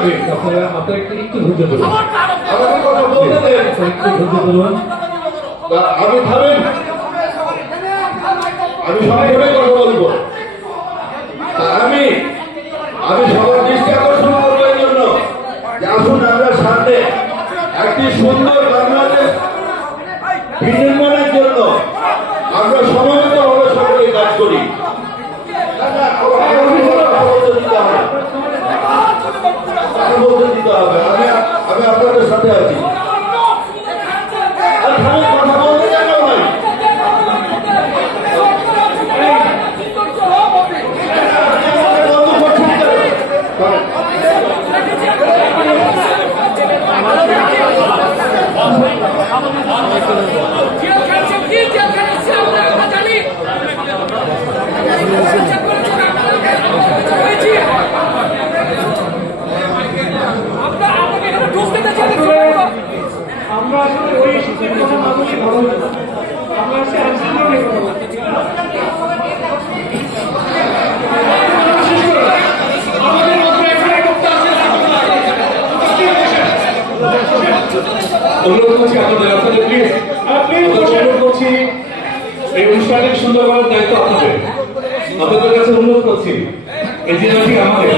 Please আপনারা আপনারা একটু একটু ধৈর্য ধরুন। আমাকে কথা বলতে দেন একটু ধৈর্য ধরুন। আমি থামেন আমি সবাইকে কথা বলব। আমি আমি সবার দৃষ্টি আকর্ষণ করব এই জন্য। আসুন আমরা সামনে একটি সুন্দর বাংলাদেশ বিনির্মাণের জন্য আমরা সময়মত ভাবে সকলে কাজ করি না, না, আমাকে কথা বলতে দিতে হবে। কথা বলতে দিতে হবে আমি আমি আপনাদের সাথে আছি আর আমরা আসলে ওই শীতের কথা ভালো লাগে আমরা আসলে আন্দোলনে কথা আমাদের মধ্যে এখানে করতে অনুরোধ করছি আপনাদের আপনাদের প্লিজ অনুরোধ করছি এই অনুষ্ঠানকে সুন্দর করার দায়িত্ব আপনাদের। আপনাদের কাছে অনুরোধ করছি এই জেলাটি আমাদের।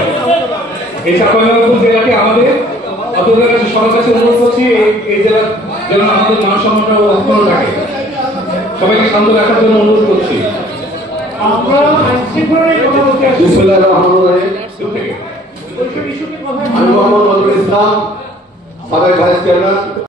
এই চাপাইনবাবপুর জেলাটি আমাদের। আপনাদের কাছে সবার কাছে অনুরোধ করছি এই- এই যেন আমাদের মান সম্মানটা অক্ষুণ্ণ থাকে সবাইকে শান্ত রাখার জন্য অনুরোধ করছি। আমি মোহাম্মদ ইসলাম সাবেক ভাইস চেয়ারম্যান।